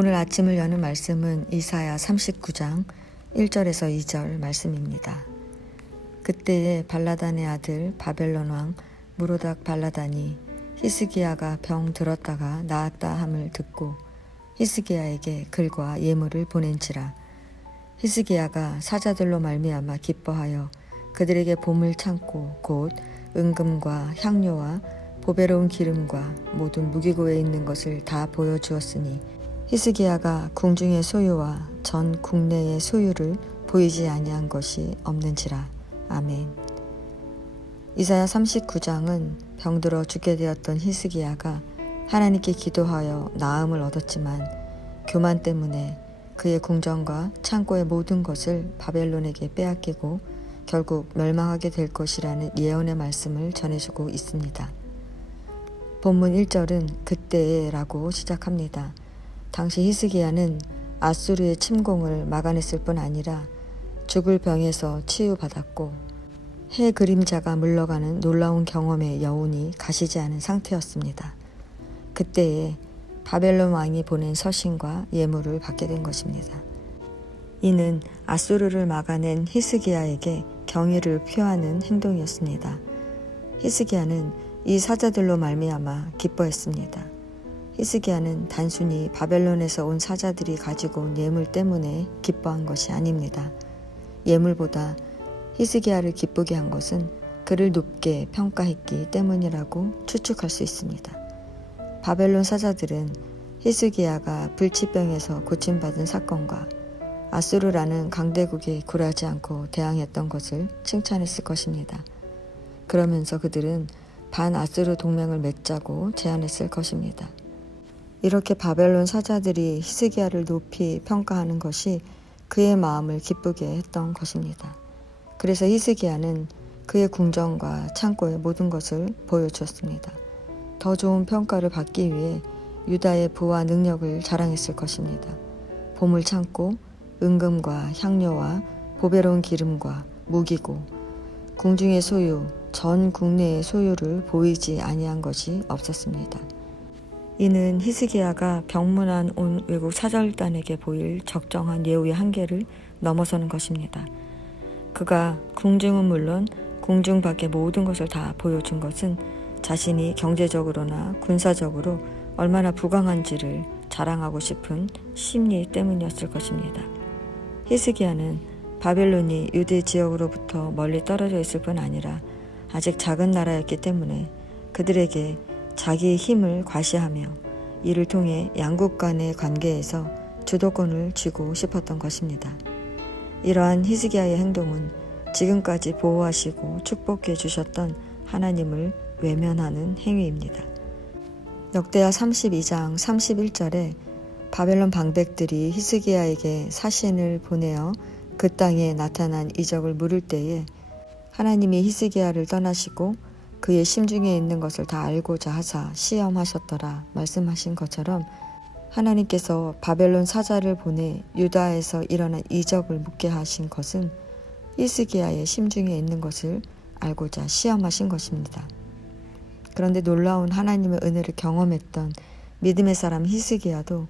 오늘 아침을 여는 말씀은 이사야 39장 1절에서 2절 말씀입니다. 그때에 발라단의 아들 바벨론 왕 무로닥 발라단이 히스기야가 병 들었다가 나았다 함을 듣고 히스기야에게 글과 예물을 보낸지라. 히스기야가 사자들로 말미암아 기뻐하여 그들에게 봄을 참고 곧 은금과 향료와 보배로운 기름과 모든 무기고에 있는 것을 다 보여주었으니 히스기야가 궁중의 소유와 전 국내의 소유를 보이지 아니한 것이 없는지라. 아멘. 이사야 39장은 병들어 죽게 되었던 히스기야가 하나님께 기도하여 나음을 얻었지만 교만 때문에 그의 궁전과 창고의 모든 것을 바벨론에게 빼앗기고 결국 멸망하게 될 것이라는 예언의 말씀을 전해주고 있습니다. 본문 1절은 그때에 라고 시작합니다. 당시 히스기야는 아수르의 침공을 막아냈을 뿐 아니라 죽을 병에서 치유받았고 해 그림자가 물러가는 놀라운 경험의 여운이 가시지 않은 상태였습니다. 그때에 바벨론 왕이 보낸 서신과 예물을 받게 된 것입니다. 이는 아수르를 막아낸 히스기야에게 경의를 표하는 행동이었습니다. 히스기야는 이 사자들로 말미암아 기뻐했습니다. 히스기야는 단순히 바벨론에서 온 사자들이 가지고 온 예물 때문에 기뻐한 것이 아닙니다. 예물보다 히스기야를 기쁘게 한 것은 그를 높게 평가했기 때문이라고 추측할 수 있습니다. 바벨론 사자들은 히스기야가 불치병에서 고침받은 사건과 아수르라는 강대국에 굴하지 않고 대항했던 것을 칭찬했을 것입니다. 그러면서 그들은 반아수르 동맹을 맺자고 제안했을 것입니다. 이렇게 바벨론 사자들이 히스기야를 높이 평가하는 것이 그의 마음을 기쁘게 했던 것입니다. 그래서 히스기야는 그의 궁전과 창고의 모든 것을 보여주었습니다. 더 좋은 평가를 받기 위해 유다의 부와 능력을 자랑했을 것입니다. 봄을 참고 은금과 향료와 보배로운 기름과 무기고 궁중의 소유, 전 국내의 소유를 보이지 아니한 것이 없었습니다. 이는 히스기야가 병문안 온 외국 사절단에게 보일 적정한 예우의 한계를 넘어서는 것입니다. 그가 궁중은 물론 궁중 밖의 모든 것을 다 보여준 것은 자신이 경제적으로나 군사적으로 얼마나 부강한지를 자랑하고 싶은 심리 때문이었을 것입니다. 히스기야는 바벨론이 유대 지역으로부터 멀리 떨어져 있을 뿐 아니라 아직 작은 나라였기 때문에 그들에게 자기의 힘을 과시하며 이를 통해 양국 간의 관계에서 주도권을 쥐고 싶었던 것입니다. 이러한 히스기야의 행동은 지금까지 보호하시고 축복해 주셨던 하나님을 외면하는 행위입니다. 역대하 32장 31절에 바벨론 방백들이 히스기야에게 사신을 보내어 그 땅에 나타난 이적을 물을 때에 하나님이 히스기야를 떠나시고 그의 심중에 있는 것을 다 알고자 하사 시험하셨더라 말씀하신 것처럼 하나님께서 바벨론 사자를 보내 유다에서 일어난 이적을 묻게 하신 것은 히스기야의 심중에 있는 것을 알고자 시험하신 것입니다. 그런데 놀라운 하나님의 은혜를 경험했던 믿음의 사람 히스기야도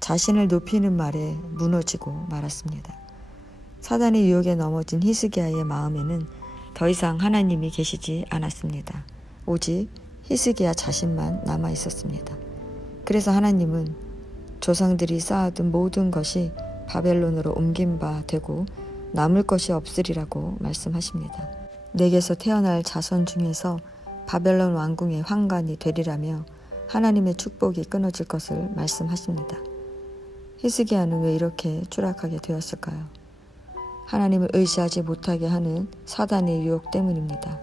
자신을 높이는 말에 무너지고 말았습니다. 사단의 유혹에 넘어진 히스기야의 마음에는 더 이상 하나님이 계시지 않았습니다. 오직 히스기야 자신만 남아 있었습니다. 그래서 하나님은 조상들이 쌓아둔 모든 것이 바벨론으로 옮긴 바 되고 남을 것이 없으리라고 말씀하십니다. 내게서 태어날 자손 중에서 바벨론 왕궁의 환관이 되리라며 하나님의 축복이 끊어질 것을 말씀하십니다. 히스기야는 왜 이렇게 추락하게 되었을까요? 하나님을 의지하지 못하게 하는 사단의 유혹 때문입니다.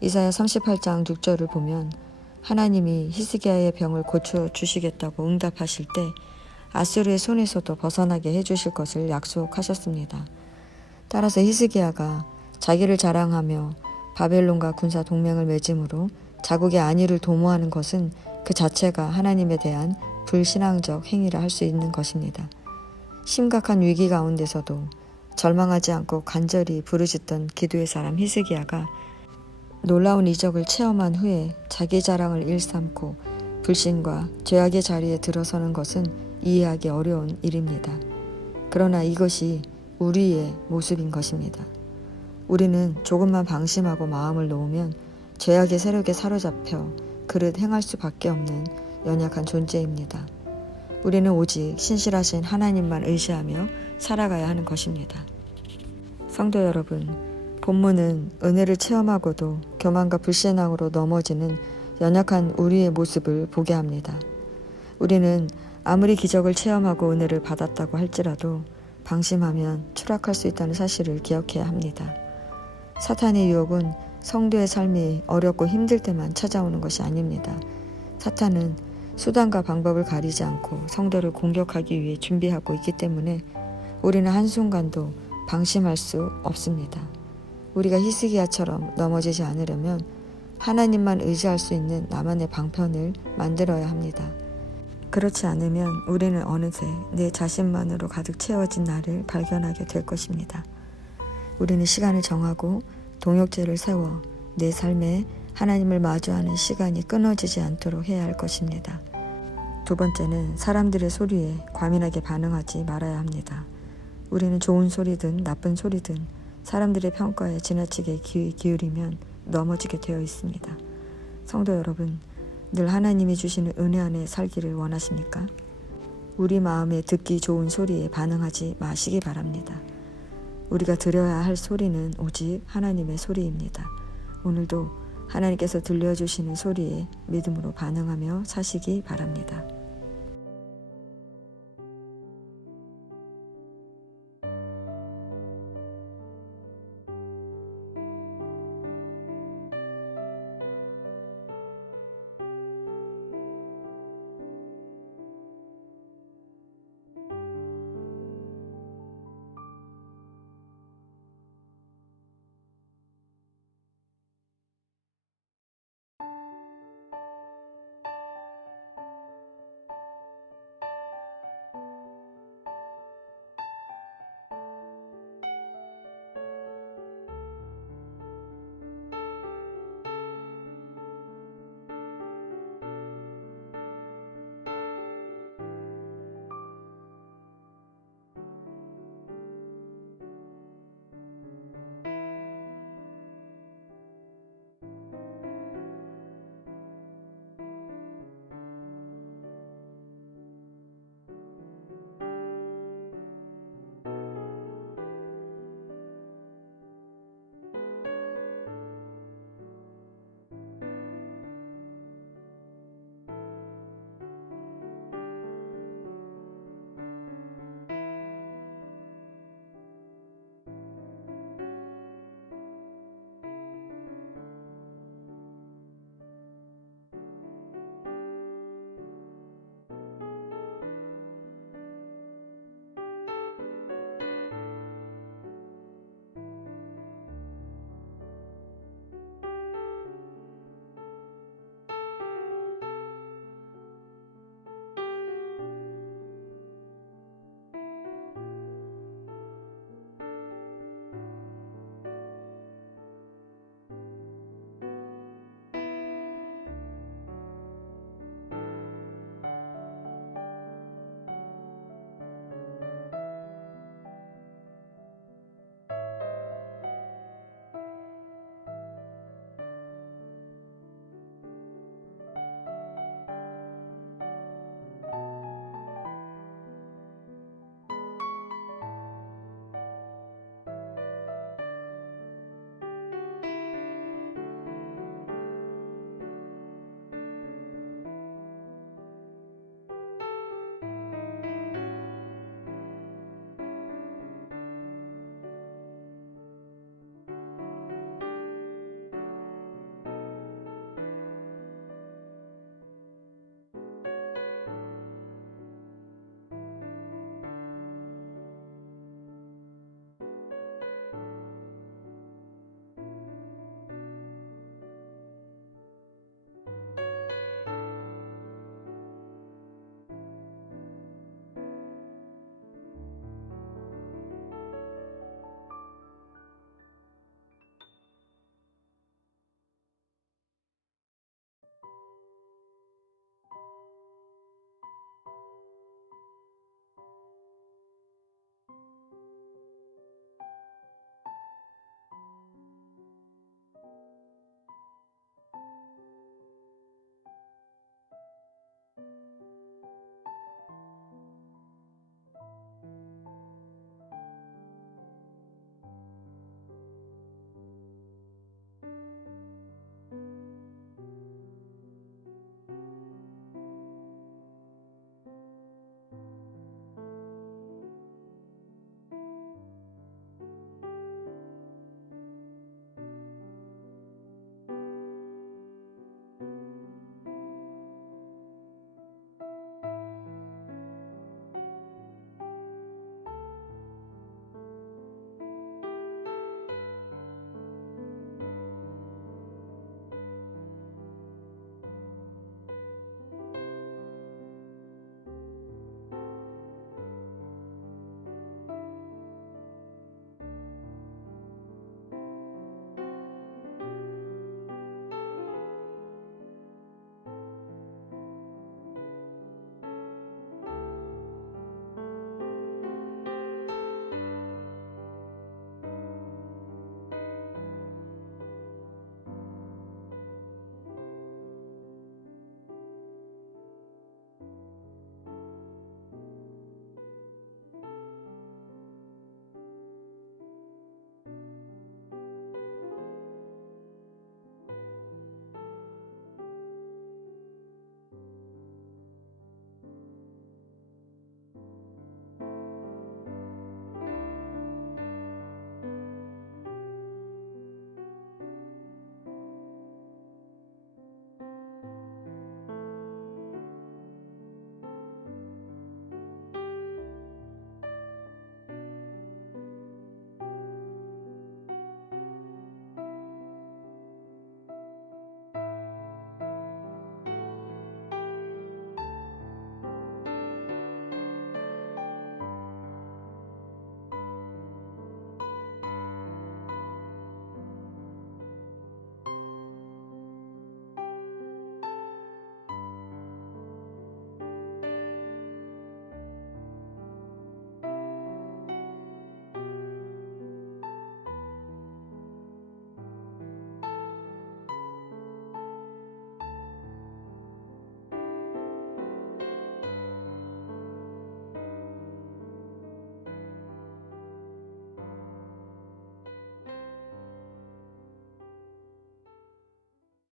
이사야 38장 6절을 보면 하나님이 히스기야의 병을 고쳐주시겠다고 응답하실 때 아수르의 손에서도 벗어나게 해주실 것을 약속하셨습니다. 따라서 히스기야가 자기를 자랑하며 바벨론과 군사 동맹을 맺음으로 자국의 안위를 도모하는 것은 그 자체가 하나님에 대한 불신앙적 행위라 할 수 있는 것입니다. 심각한 위기 가운데서도 절망하지 않고 간절히 부르짖던 기도의 사람 히스기야가 놀라운 이적을 체험한 후에 자기 자랑을 일삼고 불신과 죄악의 자리에 들어서는 것은 이해하기 어려운 일입니다. 그러나 이것이 우리의 모습인 것입니다. 우리는 조금만 방심하고 마음을 놓으면 죄악의 세력에 사로잡혀 그릇 행할 수밖에 없는 연약한 존재입니다. 우리는 오직 신실하신 하나님만 의지하며 살아가야 하는 것입니다. 성도 여러분, 본문은 은혜를 체험하고도 교만과 불신앙으로 넘어지는 연약한 우리의 모습을 보게 합니다. 우리는 아무리 기적을 체험하고 은혜를 받았다고 할지라도 방심하면 추락할 수 있다는 사실을 기억해야 합니다. 사탄의 유혹은 성도의 삶이 어렵고 힘들 때만 찾아오는 것이 아닙니다. 사탄은 수단과 방법을 가리지 않고 성도를 공격하기 위해 준비하고 있기 때문에 우리는 한순간도 방심할 수 없습니다. 우리가 히스기야처럼 넘어지지 않으려면 하나님만 의지할 수 있는 나만의 방편을 만들어야 합니다. 그렇지 않으면 우리는 어느새 내 자신만으로 가득 채워진 나를 발견하게 될 것입니다. 우리는 시간을 정하고 동역제를 세워 내 삶에 하나님을 마주하는 시간이 끊어지지 않도록 해야 할 것입니다. 두 번째는 사람들의 소리에 과민하게 반응하지 말아야 합니다. 우리는 좋은 소리든 나쁜 소리든 사람들의 평가에 지나치게 귀 기울이면 넘어지게 되어 있습니다. 성도 여러분, 늘 하나님이 주시는 은혜 안에 살기를 원하십니까? 우리 마음에 듣기 좋은 소리에 반응하지 마시기 바랍니다. 우리가 들어야 할 소리는 오직 하나님의 소리입니다. 오늘도 하나님께서 들려주시는 소리에 믿음으로 반응하며 사시기 바랍니다.